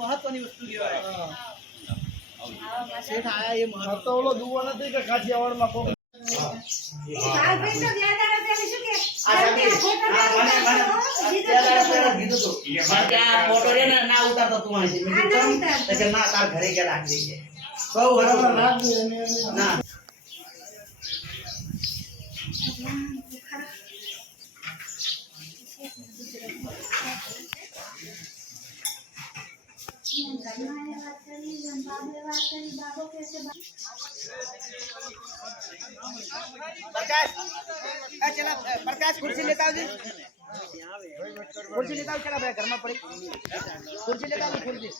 મહત્વની વસ્તુ કહેવાય શેઠ આયા એ મહત્વ તો ઓલો દુવો નથી કે કાઠિયાવાડમાં કોક प्रकाश कुर्सी लेता हो जी कुर्सी लेता हो चला भाई घर में पड़ी कुर्सी लेता हो कुर्सी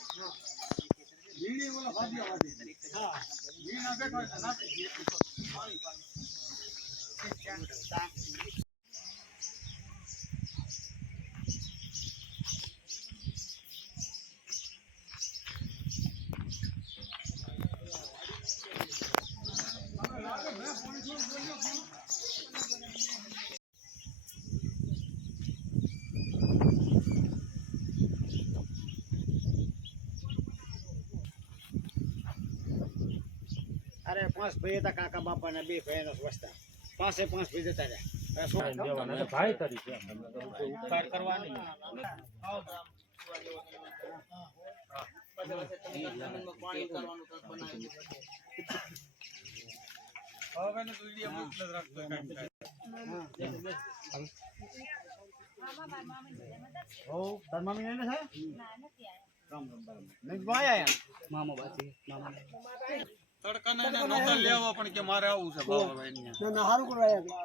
अरे 5 भाई था काका बापा ने 2 भाई ने वस्ता 5 भाई देता रे भाई तरीके उतार करवानी जमीन में पानी उतारવાનું તક બનાવી હવે ને વિડિયો મોકલ રાખતો ઓ તાર મમ્મી ને છે ના નથી આયા નહીં ભાઈ આયા મામા બાજી મામા તડકાને નોતા લેવા પણ કે મારે આવું છે ભાવભાઈ ને ના હારું કરાયા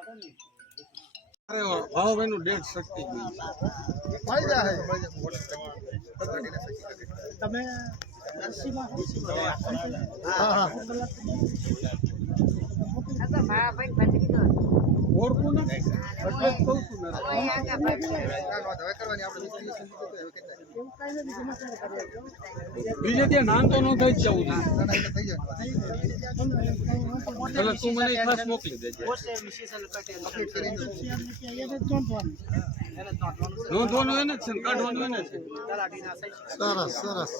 અરે ભાવભાઈ નું ડેટ સટકી ગયું મળી જાય તમે નરસીમાં હા હા આ તો ભાઈ બચી ગયો ઓળખું ને એટલે કહું છું ને હવે કરવાની આપણે વિશ્લેષણ તો હવે કેટલા બીજે ત્યાં નામ તો નો થઈ જ જવું એટલે તું મને ખાસ મોકલી દેજે નોંધવાનું એને જ છે કાઢવાનું એને છે સરસ સરસ